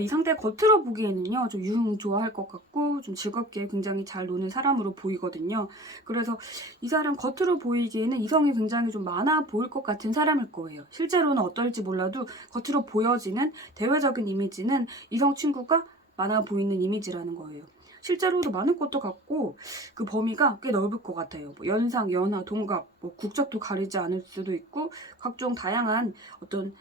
이 상대 겉으로 보기에는요, 좀 유흥 좋아할 것 같고, 좀 즐겁게 굉장히 잘 노는 사람으로 보이거든요. 그래서 이 사람 겉으로 보이기에는 이성이 굉장히 좀 많아 보일 것 같은 사람일 거예요. 실제로는 어떨지 몰라도 겉으로 보여지는 대외적인 이미지는 이성 친구가 많아 보이는 이미지라는 거예요. 실제로도 많을 것도 같고, 그 범위가 꽤 넓을 것 같아요. 뭐 연상, 연하, 동갑, 뭐 국적도 가리지 않을 수도 있고, 각종 다양한 어떤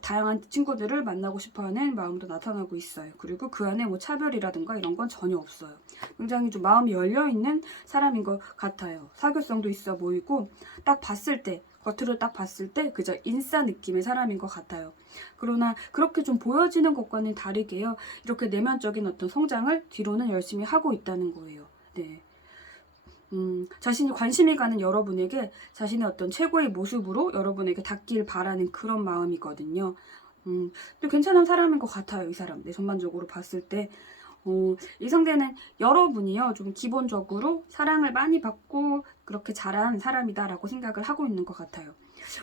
다양한 친구들을 만나고 싶어하는 마음도 나타나고 있어요. 그리고 그 안에 뭐 차별이라든가 이런 건 전혀 없어요. 굉장히 좀 마음이 열려있는 사람인 것 같아요. 사교성도 있어 보이고 딱 봤을 때, 겉으로 딱 봤을 때 그저 인싸 느낌의 사람인 것 같아요. 그러나 그렇게 좀 보여지는 것과는 다르게요, 이렇게 내면적인 어떤 성장을 뒤로는 열심히 하고 있다는 거예요. 네. 자신이 관심이 가는 여러분에게 자신의 어떤 최고의 모습으로 여러분에게 닿길 바라는 그런 마음이거든요. 또 괜찮은 사람인 것 같아요, 이 사람. 네, 전반적으로 봤을 때. 이 상대는 여러분이요, 좀 기본적으로 사랑을 많이 받고 그렇게 자란 사람이다라고 생각을 하고 있는 것 같아요.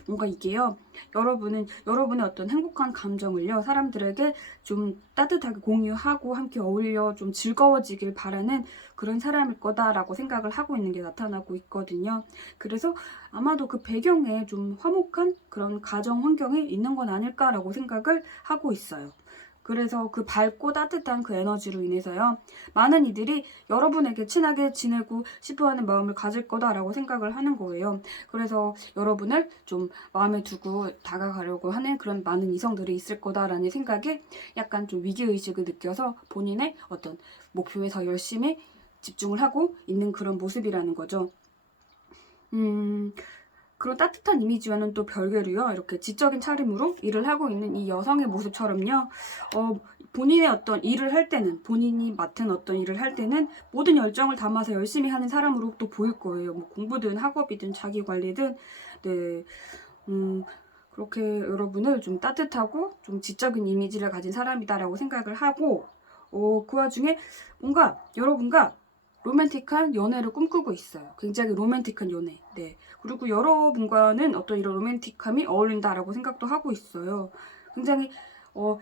뭔가 이게요, 여러분은 여러분의 어떤 행복한 감정을요, 사람들에게 좀 따뜻하게 공유하고 함께 어울려 좀 즐거워지길 바라는 그런 사람일 거다라고 생각을 하고 있는 게 나타나고 있거든요. 그래서 아마도 그 배경에 좀 화목한 그런 가정 환경이 있는 건 아닐까라고 생각을 하고 있어요. 그래서 그 밝고 따뜻한 그 에너지로 인해서요, 많은 이들이 여러분에게 친하게 지내고 싶어하는 마음을 가질 거다라고 생각을 하는 거예요. 그래서 여러분을 좀 마음에 두고 다가가려고 하는 그런 많은 이성들이 있을 거다라는 생각에 약간 좀 위기의식을 느껴서 본인의 어떤 목표에 더 열심히 집중을 하고 있는 그런 모습이라는 거죠. 그런 따뜻한 이미지와는 또 별개로요, 이렇게 지적인 차림으로 일을 하고 있는 이 여성의 모습처럼요, 본인의 어떤 일을 할 때는, 본인이 맡은 어떤 일을 할 때는 모든 열정을 담아서 열심히 하는 사람으로 또 보일 거예요. 뭐 공부든 학업이든 자기 관리든. 네. 그렇게 여러분을 좀 따뜻하고 좀 지적인 이미지를 가진 사람이다라고 생각을 하고, 그 와중에 뭔가 여러분과 로맨틱한 연애를 꿈꾸고 있어요. 굉장히 로맨틱한 연애. 네. 그리고 여러분과는 어떤 이런 로맨틱함이 어울린다라고 생각도 하고 있어요. 굉장히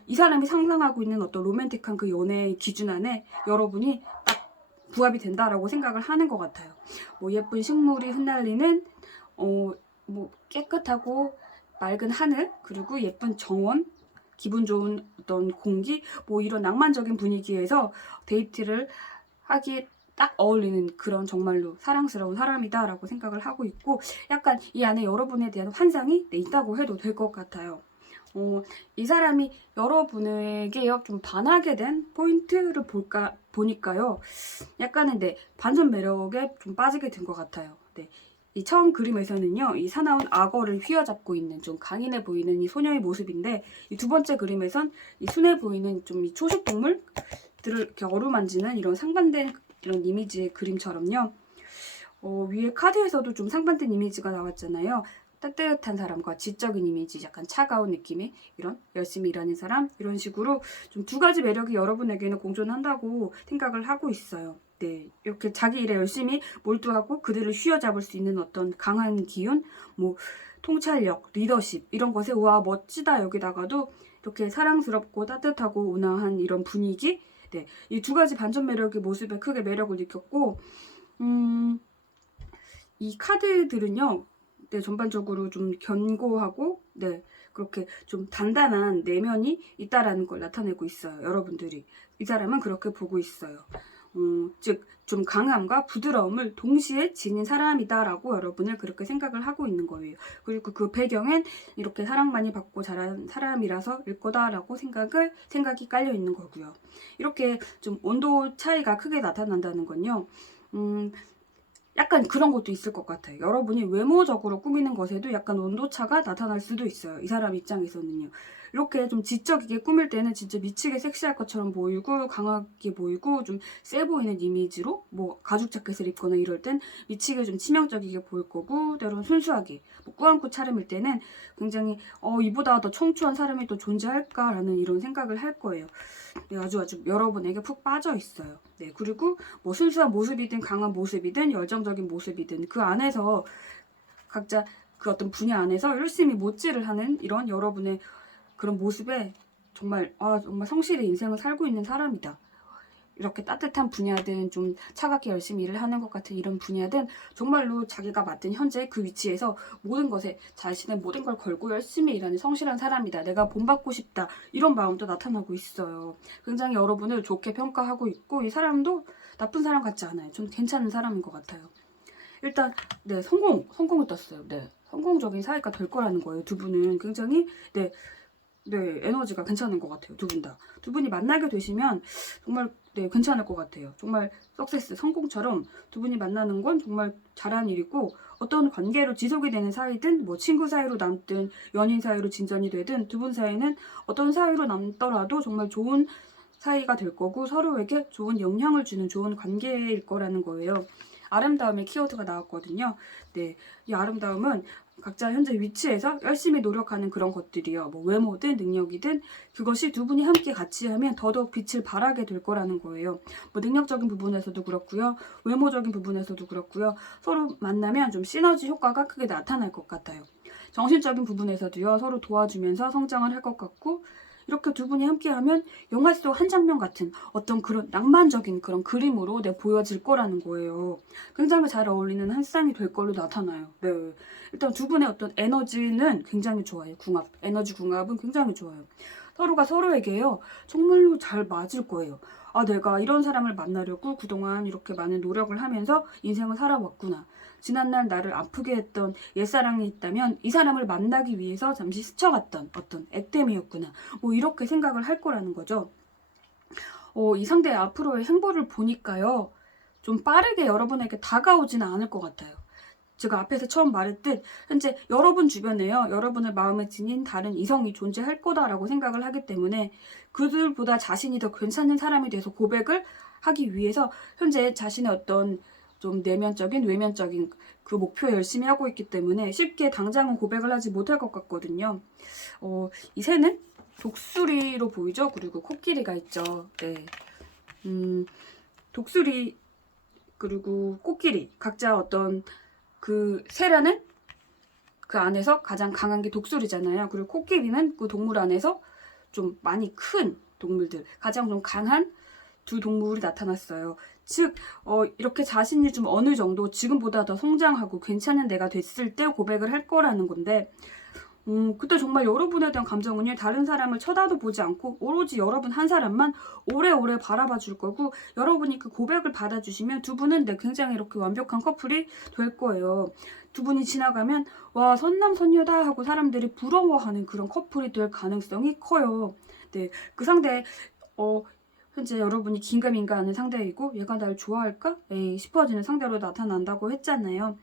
이 사람이 상상하고 있는 어떤 로맨틱한 그 연애의 기준 안에 여러분이 딱 부합이 된다라고 생각을 하는 것 같아요. 뭐 예쁜 식물이 흩날리는 뭐 깨끗하고 맑은 하늘, 그리고 예쁜 정원, 기분 좋은 어떤 공기, 뭐 이런 낭만적인 분위기에서 데이트를 하기에 딱 어울리는 그런 정말로 사랑스러운 사람이다라고 생각을 하고 있고, 약간 이 안에 여러분에 대한 환상이 있다고 해도 될 것 같아요. 이 사람이 여러분에게요, 좀 반하게 된 포인트를 보니까요, 약간은 반전 매력에 좀 빠지게 된 것 같아요. 네. 이 처음 그림에서는요, 이 사나운 악어를 휘어잡고 있는 좀 강인해 보이는 이 소녀의 모습인데, 이 두 번째 그림에선 이 순해 보이는 좀 이 초식 동물들을 이렇게 어루만지는 이런 상반된 이런 이미지의 그림처럼요. 위에 카드에서도 좀 상반된 이미지가 나왔잖아요. 따뜻한 사람과 지적인 이미지, 약간 차가운 느낌의 이런 열심히 일하는 사람, 이런 식으로 좀 두 가지 매력이 여러분에게는 공존한다고 생각을 하고 있어요. 네, 이렇게 자기 일에 열심히 몰두하고 그들을 휘어잡을 수 있는 어떤 강한 기운, 뭐 통찰력, 리더십 이런 것에 와 멋지다 여기다가도 이렇게 사랑스럽고 따뜻하고 온화한 이런 분위기, 네, 이 두 가지 반전 매력의 모습에 크게 매력을 느꼈고, 이 카드들은요, 네, 전반적으로 좀 견고하고, 네, 그렇게 좀 단단한 내면이 있다라는 걸 나타내고 있어요. 여러분들이. 이 사람은 그렇게 보고 있어요. 즉, 좀 강함과 부드러움을 동시에 지닌 사람이다라고 여러분을 그렇게 생각을 하고 있는 거예요. 그리고 그 배경엔 이렇게 사랑 많이 받고 자란 사람이라서일 거다라고 생각이 깔려 있는 거고요. 이렇게 좀 온도 차이가 크게 나타난다는 건요. 약간 그런 것도 있을 것 같아요. 여러분이 외모적으로 꾸미는 것에도 약간 온도차가 나타날 수도 있어요. 이 사람 입장에서는요. 이렇게 좀 지적이게 꾸밀 때는 진짜 미치게 섹시할 것처럼 보이고 강하게 보이고 좀 세 보이는 이미지로 뭐 가죽 자켓을 입거나 이럴 땐 미치게 좀 치명적이게 보일 거고, 때로는 순수하게 뭐 꾸안꾸 차림일 때는 굉장히 이보다 더 청초한 사람이 또 존재할까라는 이런 생각을 할 거예요. 네, 아주 여러분에게 푹 빠져 있어요. 네, 그리고 뭐 순수한 모습이든 강한 모습이든 열정적인 모습이든 그 안에서 각자 그 어떤 분야 안에서 열심히 못질을 하는 이런 여러분의 그런 모습에 정말 정말 성실히 인생을 살고 있는 사람이다. 이렇게 따뜻한 분야든 좀 차갑게 열심히 일을 하는 것 같은 이런 분야든 정말로 자기가 맡은 현재 그 위치에서 모든 것에 자신의 모든 걸 걸고 열심히 일하는 성실한 사람이다. 내가 본받고 싶다. 이런 마음도 나타나고 있어요. 굉장히 여러분을 좋게 평가하고 있고, 이 사람도 나쁜 사람 같지 않아요. 좀 괜찮은 사람인 것 같아요. 일단 네, 성공을 떴어요. 네, 성공적인 사이가 될 거라는 거예요. 두 분은 굉장히 네, 에너지가 괜찮은 것 같아요. 두 분 다. 두 분이 만나게 되시면 정말 네, 괜찮을 것 같아요. 정말 석세스, 성공처럼 두 분이 만나는 건 정말 잘한 일이고, 어떤 관계로 지속이 되는 사이든 뭐 친구 사이로 남든 연인 사이로 진전이 되든 두 분 사이는 어떤 사이로 남더라도 정말 좋은 사이가 될 거고, 서로에게 좋은 영향을 주는 좋은 관계일 거라는 거예요. 아름다움의 키워드가 나왔거든요. 네, 이 아름다움은 각자 현재 위치에서 열심히 노력하는 그런 것들이요. 뭐 외모든 능력이든 그것이 두 분이 함께 같이 하면 더더욱 빛을 발하게 될 거라는 거예요. 뭐 능력적인 부분에서도 그렇고요. 외모적인 부분에서도 그렇고요. 서로 만나면 좀 시너지 효과가 크게 나타날 것 같아요. 정신적인 부분에서도요. 서로 도와주면서 성장을 할 것 같고, 이렇게 두 분이 함께하면 영화 속 한 장면 같은 어떤 그런 낭만적인 그런 그림으로 보여질 거라는 거예요. 굉장히 잘 어울리는 한 쌍이 될 걸로 나타나요. 네. 일단 두 분의 어떤 에너지는 굉장히 좋아요. 에너지 궁합은 굉장히 좋아요. 서로가 서로에게요, 정말로 잘 맞을 거예요. 내가 이런 사람을 만나려고 그동안 이렇게 많은 노력을 하면서 인생을 살아왔구나. 지난날 나를 아프게 했던 옛사랑이 있다면 이 사람을 만나기 위해서 잠시 스쳐갔던 어떤 액땜이었구나. 뭐 이렇게 생각을 할 거라는 거죠. 이 상대의 앞으로의 행보를 보니까요, 좀 빠르게 여러분에게 다가오지는 않을 것 같아요. 제가 앞에서 처음 말했듯 현재 여러분 주변에요, 여러분의 마음에 지닌 다른 이성이 존재할 거다라고 생각을 하기 때문에 그들보다 자신이 더 괜찮은 사람이 돼서 고백을 하기 위해서 현재 자신의 어떤 좀 내면적인 외면적인 그 목표에 열심히 하고 있기 때문에 쉽게 당장은 고백을 하지 못할 것 같거든요. 이 새는 독수리로 보이죠? 그리고 코끼리가 있죠. 네. 독수리 그리고 코끼리 각자 어떤 그 새라는 그 안에서 가장 강한 게 독수리잖아요. 그리고 코끼리는 그 동물 안에서 좀 많이 큰 동물들, 가장 좀 강한 두 동물이 나타났어요. 즉 이렇게 자신이 좀 어느 정도 지금보다 더 성장하고 괜찮은 내가 됐을 때 고백을 할 거라는 건데, 그때 정말 여러분에 대한 감정은요, 다른 사람을 쳐다도 보지 않고 오로지 여러분 한 사람만 오래오래 바라봐 줄 거고, 여러분이 그 고백을 받아주시면 두 분은 굉장히 이렇게 완벽한 커플이 될 거예요. 두 분이 지나가면 와, 선남선녀다 하고 사람들이 부러워하는 그런 커플이 될 가능성이 커요. 네, 그 상대 현재 여러분이 긴가민가하는 상대이고, 얘가 날 좋아할까? 싶어지는 상대로 나타난다고 했잖아요.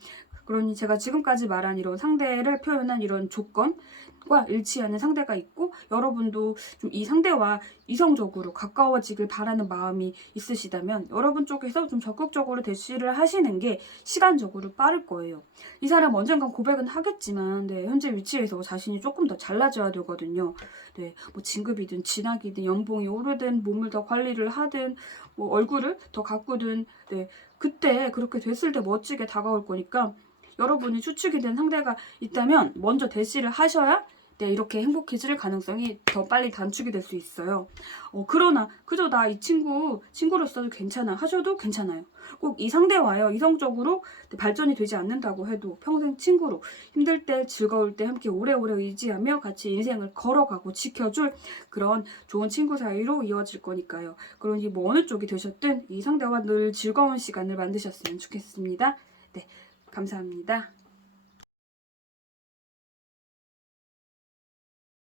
그러니 제가 지금까지 말한 이런 상대를 표현한 이런 조건과 일치하는 상대가 있고 여러분도 좀 이 상대와 이성적으로 가까워지길 바라는 마음이 있으시다면 여러분 쪽에서 좀 적극적으로 대시를 하시는 게 시간적으로 빠를 거예요. 이 사람 언젠간 고백은 하겠지만 네, 현재 위치에서 자신이 조금 더 잘나져야 되거든요. 네, 뭐 진급이든 진학이든 연봉이 오르든 몸을 더 관리를 하든 뭐 얼굴을 더 가꾸든 네, 그때 그렇게 됐을 때 멋지게 다가올 거니까 여러분이 추측이 된 상대가 있다면 먼저 대시를 하셔야 네, 이렇게 행복해질 가능성이 더 빨리 단축이 될 수 있어요. 그러나 그저 나 이 친구로서도 괜찮아 하셔도 괜찮아요. 꼭 이 상대와요 이성적으로 발전이 되지 않는다고 해도 평생 친구로 힘들 때 즐거울 때 함께 오래오래 의지하며 같이 인생을 걸어가고 지켜줄 그런 좋은 친구 사이로 이어질 거니까요. 그러니 뭐 어느 쪽이 되셨든 이 상대와 늘 즐거운 시간을 만드셨으면 좋겠습니다. 네, 감사합니다.